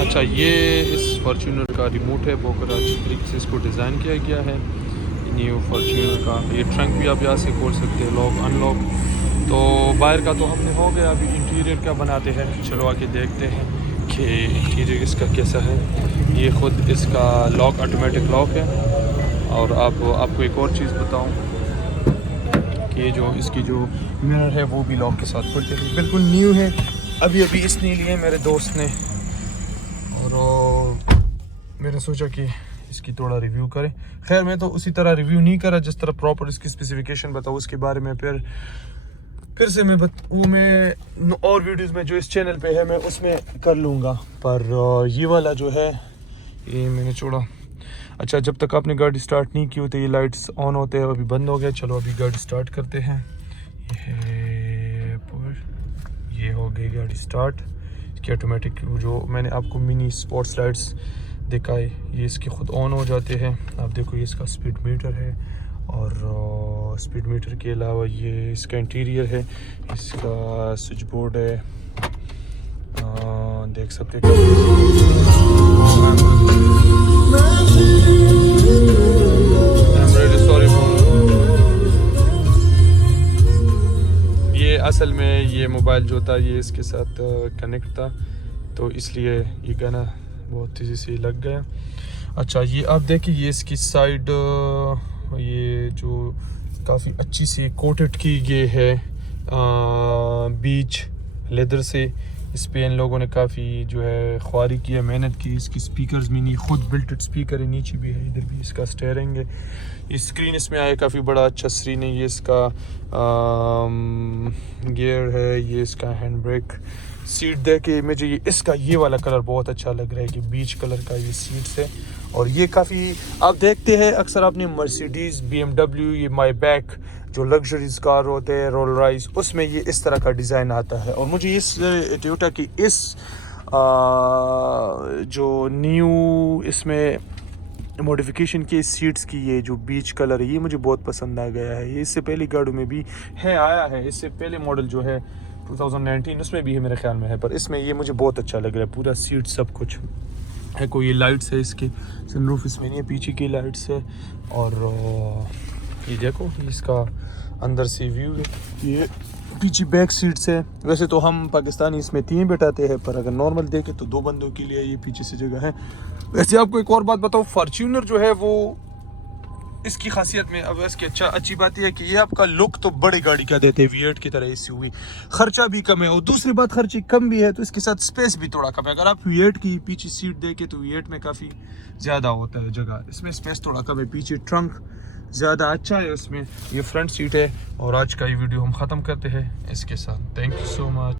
अच्छा, ये इस फॉर्च्यूनर का रिमोट है, बहुत अच्छी तरीके से इसको डिज़ाइन किया गया है। न्यू फॉर्च्यूनर का ये ट्रंक भी आप यहाँ से खोल सकते हैं, लॉक अनलॉक। तो बाहर का तो हमने हो गया, अभी इंटीरियर क्या बनाते हैं, चलो आके देखते हैं कि इंटीरियर इसका कैसा है। ये ख़ुद इसका लॉक ऑटोमेटिक लॉक है। और आपको एक और चीज़ बताऊं कि ये जो इसकी जो मिरर है वो भी लॉक के साथ खुलते हैं, बिल्कुल न्यू है, अभी इसने लिए मेरे दोस्त ने। और मैंने सोचा कि इसकी थोड़ा रिव्यू करें। खैर मैं तो उसी तरह रिव्यू नहीं करा जिस तरह प्रॉपर इसकी स्पेसिफिकेशन बताऊँ उसके बारे में, फिर से मैं और वीडियोस में जो इस चैनल पे है मैं उसमें कर लूँगा। पर ये वाला जो है ये मैंने छोड़ा। अच्छा, जब तक आपने गाड़ी स्टार्ट नहीं की होती ये लाइट्स ऑन होते हैं, अभी बंद हो गया। चलो अभी गाड़ी स्टार्ट करते हैं। ये हो गई गाड़ी स्टार्ट। इसकी ऑटोमेटिक जो मैंने आपको मिनी स्पोर्ट्स लाइट्स दिखाए ये इसके खुद ऑन हो जाते हैं। आप देखो ये इसका स्पीड मीटर है, और स्पीड मीटर के अलावा ये इसका इंटीरियर है, इसका स्विच बोर्ड है, देख सकते हैं। ये असल में ये मोबाइल जो था ये इसके साथ कनेक्ट था, तो इसलिए ये गाना बहुत तेज़ी से लग गया। अच्छा, ये आप देखिए ये इसकी साइड ये जो काफ़ी अच्छी सी कोटेड की गई है बीच लेदर से। इस पे इन लोगों ने काफ़ी जो है ख्वारी की है, मेहनत की। इसकी स्पीकर्स मिनी खुद बिल्टेड स्पीकर है, नीचे भी है, इधर भी इसका स्टेयरिंग है। ये स्क्रीन इसमें आया काफ़ी बड़ा अच्छा स्क्रीन है। ये इसका गियर है, ये इसका हैंड ब्रेक। सीट देख के मुझे इसका ये वाला कलर बहुत अच्छा लग रहा है कि बीच कलर का ये सीट्स है। और ये काफ़ी आप देखते हैं अक्सर आपने मर्सिडीज़, BMW, ये माई बैक जो लग्जरीज कार होते हैं, रोल राइस, उसमें ये इस तरह का डिज़ाइन आता है। और मुझे इस टोयोटा की इस जो न्यू इसमें मॉडिफिकेशन की सीट्स की ये जो बीच कलर है ये मुझे बहुत पसंद आ गया है। ये इससे पहली गाड़ियों में भी है, आया है, इससे पहले मॉडल जो है 2019 उसमें भी है मेरे ख्याल में है, पर इसमें ये मुझे बहुत अच्छा लग रहा है। पूरा सीट सब कुछ है, कोई ये लाइट्स है, इसकी सनरूफ इसमें नहीं है, पीछे की लाइट्स है। और ये देखो इसका अंदर से व्यू है, ये पीछे बैक सीट्स है। वैसे तो हम पाकिस्तानी इसमें 3 बैठाते हैं, पर अगर नॉर्मल देखें तो 2 बंदों के लिए ये पीछे से जगह है। वैसे आपको एक और बात बताऊँ, फॉर्च्यूनर जो है वो इसकी खासियत में अब इसकी अच्छी बात यह है कि ये आपका लुक तो बड़ी गाड़ी का देते हैं, V8 की तरह एसयूवी। खर्चा भी कम है, और दूसरी बात खर्चे कम भी है तो इसके साथ स्पेस भी थोड़ा कम है। अगर आप V8 की पीछे सीट देखें तो V8 में काफ़ी ज़्यादा होता है जगह, इसमें स्पेस थोड़ा कम है। पीछे ट्रंक ज़्यादा अच्छा है उसमें, ये फ्रंट सीट है। और आज का ये वीडियो हम ख़त्म करते हैं इसके साथ। Thank you so much.